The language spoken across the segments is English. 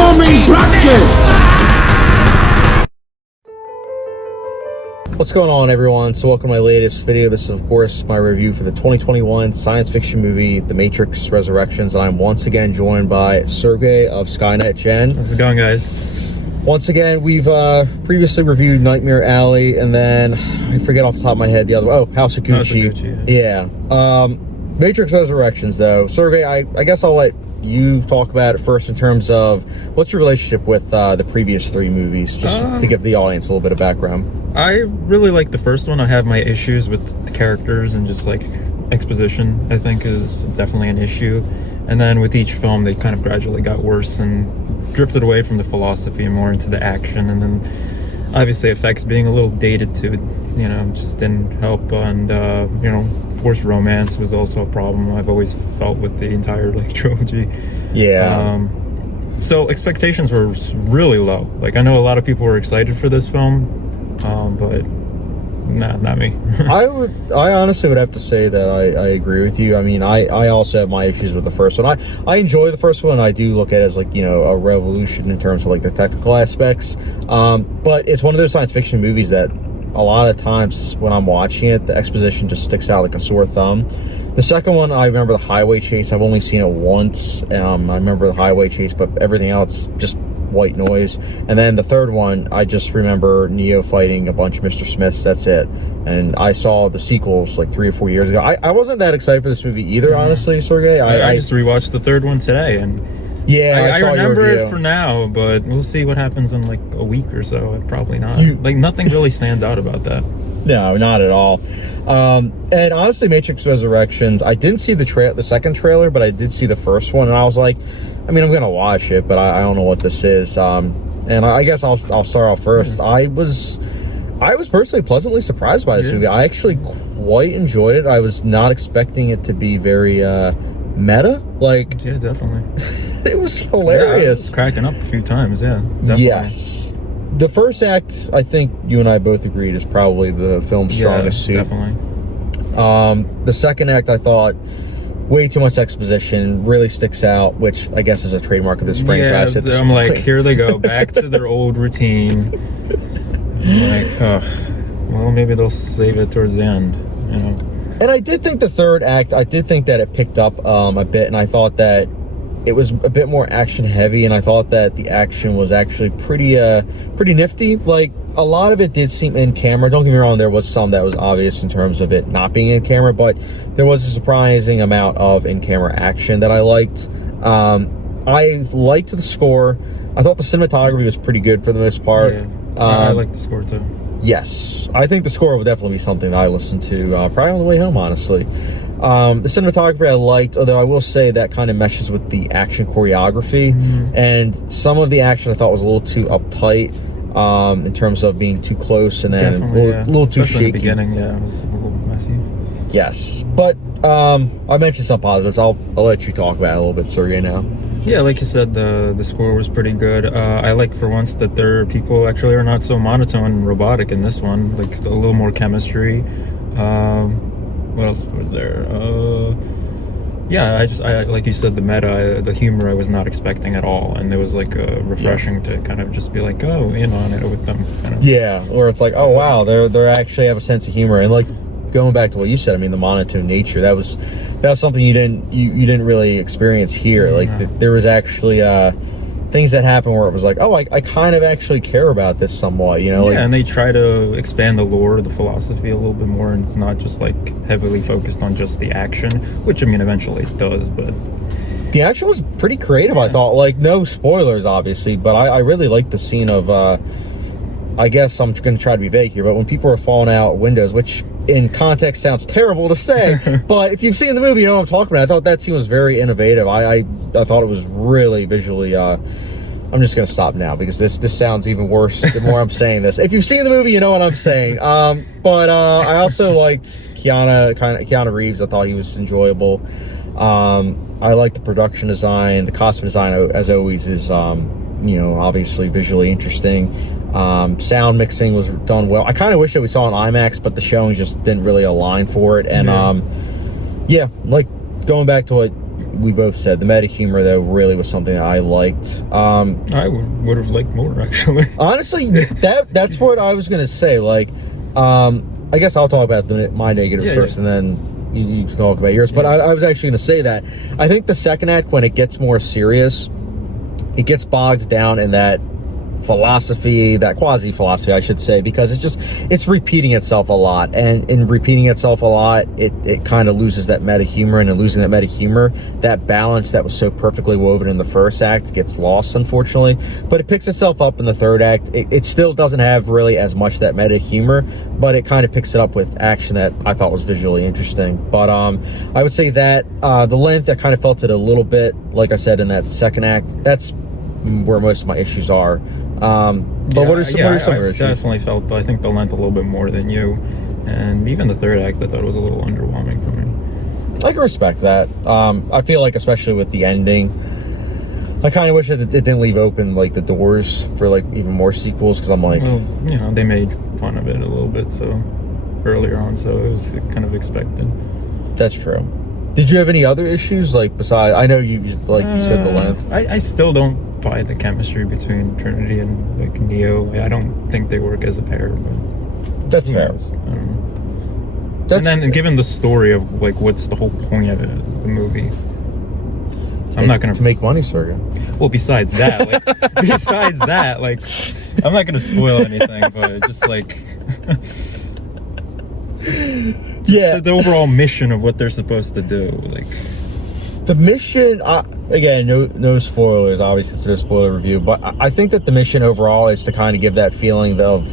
transforming bracket! What's going on, everyone? So welcome to my latest video. This is, of course, my review for the 2021 science fiction movie, The Matrix Resurrections. And I'm once again joined by Sergey of SkynetGen. How's it going, guys? Once again, we've previously reviewed Nightmare Alley, and then, I forget off the top of my head the other one. Oh, House of Gucci. Yeah. Matrix Resurrections, though. Sergey, I guess I'll let you talk about it first in terms of what's your relationship with the previous three movies, just to give the audience a little bit of background. I really like the first one. I have my issues with the characters and just like exposition, I think, is definitely an issue. And then with each film, they kind of gradually got worse and drifted away from the philosophy and more into the action. And then obviously effects being a little dated to, you know, just didn't help. And, you know, forced romance was also a problem I've always felt with the entire like trilogy. Yeah. So expectations were really low. Like, I know a lot of people were excited for this film, but nah, not me. I honestly would have to say that I agree with you. I mean, I also have my issues with the first one. I enjoy the first one. I do look at it as, like, you know, a revolution in terms of like the technical aspects. But it's one of those science fiction movies that a lot of times when I'm watching it, the exposition just sticks out like a sore thumb. The second one, I remember the highway chase. I've only seen it once. I remember the highway chase, but everything else just white noise. And then the third one, I just remember Neo fighting a bunch of Mr. Smiths. That's it. And I saw the sequels like 3 or 4 years ago. I wasn't that excited for this movie either, honestly, Sergey. I just rewatched the third one today, and yeah, I remember it for now, but we'll see what happens in like a week or so. Probably not. Like, nothing really stands out about that. No, not at all. And honestly, Matrix Resurrections, I didn't see the second trailer, but I did see the first one, and I was like, I mean, I'm gonna watch it, but I don't know what this is. And I guess I'll start off first. I was personally pleasantly surprised by this movie. I actually quite enjoyed it. I was not expecting it to be very meta. Like, yeah, definitely. It was hilarious. Yeah, I was cracking up a few times. Yeah, definitely. Yes. The first act, I think you and I both agreed, is probably the film's strongest suit. Definitely. The second act, I thought, way too much exposition, really sticks out, which I guess is a trademark of this franchise. Yeah, I'm like, here they go, back to their old routine. I'm like, well, maybe they'll save it towards the end, you know. And I did think the third act, I did think that it picked up a bit, and I thought that it was a bit more action heavy, and I thought that the action was actually pretty nifty. Like, a lot of it did seem in camera. Don't get me wrong, there was some that was obvious in terms of it not being in camera, but there was a surprising amount of in-camera action that I liked. I liked the score. I thought the cinematography was pretty good for the most part. Yeah, I like the score too. Yes, I think the score will definitely be something that I listen to probably on the way home, honestly. The cinematography I liked, although I will say that kind of meshes with the action choreography, and some of the action I thought was a little too uptight in terms of being too close, and then a little too shaky. In the beginning, yeah, it was a little messy. Yes, but I mentioned some positives. I'll let you talk about it a little bit, Sergey, now. Yeah, like you said, the score was pretty good. I like for once that their people actually are not so monotone and robotic in this one. Like, a little more chemistry. What else was there? Yeah, I like you said, the humor I was not expecting at all, and it was like refreshing to kind of just be like, oh, in on it with them. Kind of. Yeah, or it's like, oh wow, they actually have a sense of humor, and like going back to what you said, I mean, the monotone nature, that was something you didn't really experience here. Like, there was actually things that happened where it was like, oh, I kind of actually care about this somewhat, you know? Yeah, like, and they try to expand the lore, the philosophy a little bit more, and it's not just like heavily focused on just the action, which, I mean, eventually it does, but the action was pretty creative, I thought. Like, no spoilers, obviously, but I really liked the scene of, I guess I'm going to try to be vague here, but when people are falling out windows, which in context sounds terrible to say, but if you've seen the movie, you know what I'm talking about. I thought that scene was very innovative. I thought it was really visually, I'm just going to stop now because this sounds even worse the more I'm saying this. If you've seen the movie, you know what I'm saying. But I also liked Keanu Reeves. I thought he was enjoyable. I liked the production design. The costume design, as always, is, you know, obviously visually interesting. Sound mixing was done well. I kind of wish that we saw an IMAX, but the showing just didn't really align for it. And yeah, like going back to what we both said the meta humor though really was something that I liked. I would have liked more, actually. Honestly, that's what I was gonna say. Like, I guess I'll talk about my negatives first, and then you can talk about yours. But I was actually gonna say that I think the second act, when it gets more serious, it gets bogged down in that philosophy, that quasi-philosophy, I should say, because it's repeating itself a lot, and in repeating itself a lot, it kind of loses that meta humor, and in losing that meta humor, that balance that was so perfectly woven in the first act gets lost, unfortunately. But it picks itself up in the third act. It still doesn't have really as much that meta humor, but it kind of picks it up with action that I thought was visually interesting. But I would say that the length, I kind of felt it a little bit, like I said, in that second act. That's where most of my issues are. But what are some of your issues? Definitely felt, I think, the length a little bit more than you, and even the third act I thought was a little underwhelming for me. I can respect that. I feel like, especially with the ending, I kind of wish that it didn't leave open like the doors for like even more sequels, because I'm like, well, you know, they made fun of it a little bit so earlier on, so it was kind of expected. That's true. Did you have any other issues, like besides? I know you said the length. I still don't buy the chemistry between Trinity and like Neo. I don't think they work as a pair. But that's fair. And then given the story of like what's the whole point of it, the movie. I'm not gonna make money, sir. Well, besides that, like, I'm not gonna spoil anything, but just like. Yeah, the overall mission of what they're supposed to do, like the mission. Again, no spoilers. Obviously, it's no spoiler review, but I think that the mission overall is to kind of give that feeling of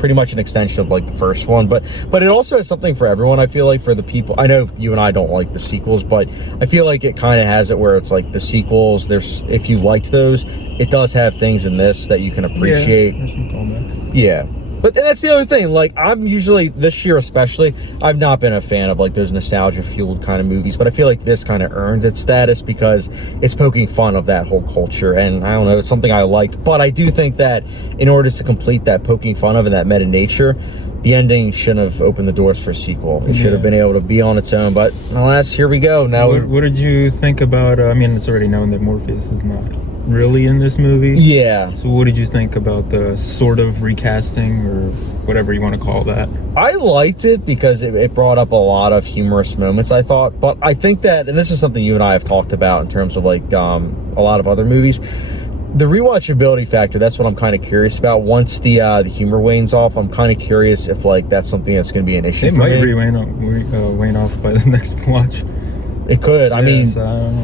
pretty much an extension of like the first one, but it also has something for everyone. I feel like for the people, I know you and I don't like the sequels, but I feel like it kind of has it where it's like the sequels. If you liked those, it does have things in this that you can appreciate. Yeah, there's some callback. Yeah. But that's the other thing. Like, I'm usually, this year especially, I've not been a fan of like those nostalgia-fueled kind of movies. But I feel like this kind of earns its status because it's poking fun of that whole culture. And I don't know, it's something I liked. But I do think that in order to complete that poking fun of and that meta nature, the ending shouldn't have opened the doors for a sequel. It should have been able to be on its own. But alas, here we go. Now, what did you think about? I mean, it's already known that Morpheus is not really in this movie. Yeah. So what did you think about the sort of recasting, or whatever you want to call that? I liked it because it brought up a lot of humorous moments, I thought. But I think that, and this is something you and I have talked about in terms of like a lot of other movies, the rewatchability factor, that's what I'm kind of curious about. Once the humor wanes off, I'm kind of curious if like that's something that's going to be an issue. It might wane off by the next watch. It could. I mean,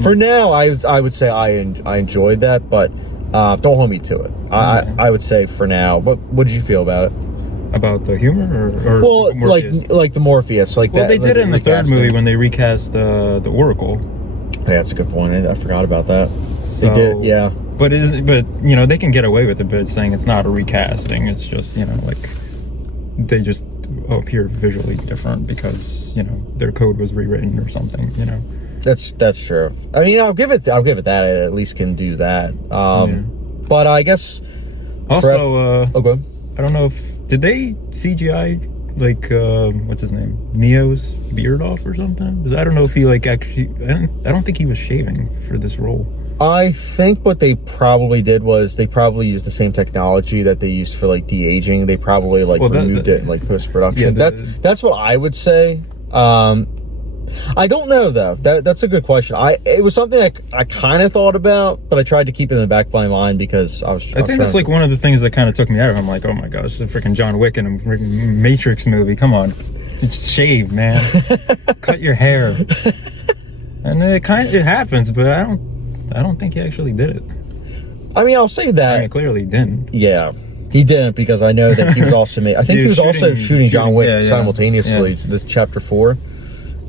for now, I would say I enjoyed that, but don't hold me to it. I would say for now. What did you feel about it? About the humor, or well, Morpheus? like the Morpheus, like well, that. They did it in the third movie when they recast the Oracle. Yeah, that's a good point. I forgot about that. So, they did, yeah. But you know, they can get away with it, but saying it's not a recasting. It's just, you know, like they just appear visually different because, you know, their code was rewritten or something, you know. That's true. I mean, I'll give it that. It at least can do that. But I guess also, okay. I don't know did they CGI like what's his name, Neo's beard off or something? Because I don't know if he like actually. I don't think he was shaving for this role. I think what they probably did was they probably used the same technology that they used for like de-aging. They probably like removed it in like post-production. Yeah, that's what I would say. I don't know though. That's a good question. It was something I kind of thought about, but I tried to keep it in the back of my mind because I think that's like one of the things that kind of took me out of it. I'm like, oh my gosh, it's a freaking John Wick in a freaking Matrix movie. Come on, just shave, man. Cut your hair. And it happens, but I don't think he actually did it. I mean, I'll say that. I mean, clearly he didn't. Yeah, he didn't, because I know that he was also I think he was also shooting John Wick simultaneously. The chapter 4.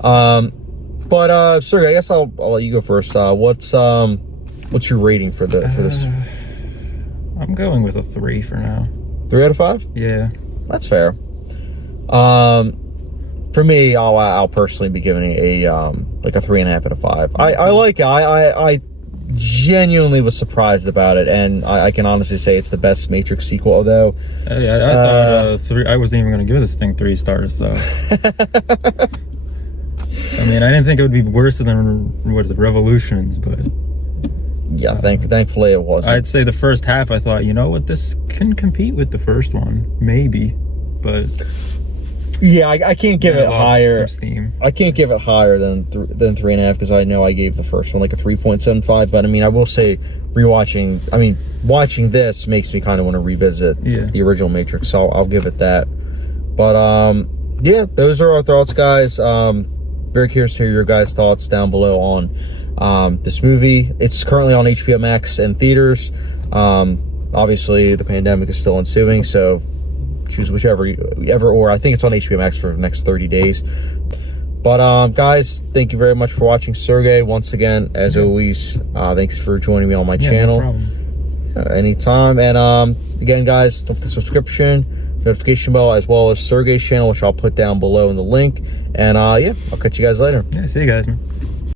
But Sergey, I guess I'll let you go first. What's your rating for this? I'm going with a 3 for now. 3 out of 5? Yeah, that's fair. For me, I'll personally be giving it a like a 3.5 out of 5. I like it. I genuinely was surprised about it, and I can honestly say it's the best Matrix sequel. Although, I thought 3. I wasn't even going to give this thing 3 stars. So. I mean, I didn't think it would be worse than what is it, Revolutions, but Yeah, thankfully it wasn't. I'd say the first half, I thought, you know what, this can compete with the first one, maybe, but yeah, I can't give it lost higher. some steam. I can't give it higher than 3.5 because I know I gave the first one like a 3.75. But I mean, I will say, watching this makes me kind of want to revisit the original Matrix. So I'll give it that. But yeah, those are our thoughts, guys. Very curious to hear your guys' thoughts down below on this movie. It's currently on HBO Max and theaters. Obviously, the pandemic is still ensuing, so choose whichever, or I think it's on HBO Max for the next 30 days. But guys, thank you very much for watching. Sergey, once again, as always, thanks for joining me on my channel. No problem. Anytime. And again, guys, don't forget the subscription, notification bell, as well as Sergey's channel, which I'll put down below in the link. And yeah, I'll catch you guys later. Yeah, see you guys, man.